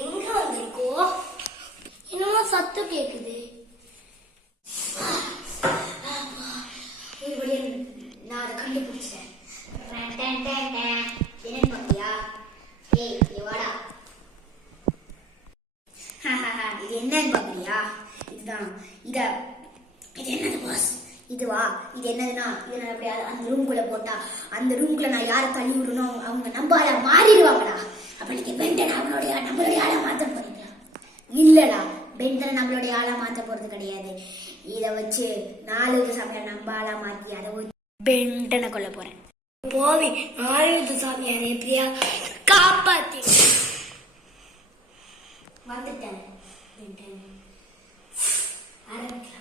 எங்க வந்திருக்கோ? என்னமோ சத்தம் கேக்குது. நான் அதை கண்டுபிடிச்சேன். என்னன்னு பாத்தியா? ஏய் வாடா. இது என்னன்னு பாக்குறியா? இதுதான். இது என்னது பாஸ்? இதுவா? இது என்னதுன்னா, இதை நான் எப்படியா அந்த ரூம்குள்ள போட்டா அந்த ரூம்குள்ள நான் யாரை தள்ளி விடணும் அவங்க நம்பால மாறிடுவாங்கடா. அப்ப நீங்க பெண்டனை நம்மளுடைய ஆளா மாத்த போறீங்களா? இல்லடா, பெண்டனை நம்மளுடைய ஆளா மாத்த போறது கிடையாது. இதை வச்சு 4 சமயம் நம்ம ஆளா மாத்தி அதை பெண்டனை கொல்ல போறேன். போவி 4 சாமியார் எப்படியா காப்பாத்தி வந்துட்டேன். ஆரம்பிக்கலாம்.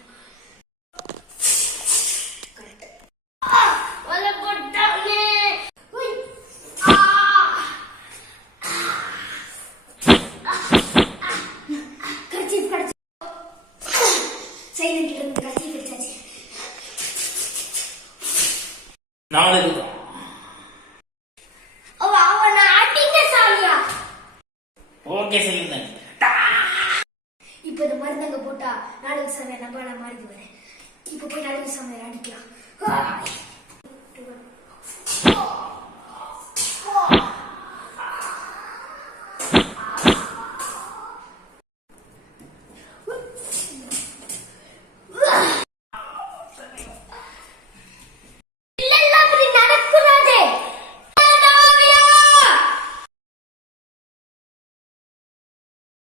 இப்ப இந்த மருந்தங்க போட்டா 4 சமயம் நம்பால மாறி வரேன். இப்ப போய் 4 சமயம் அடிக்கலாம்.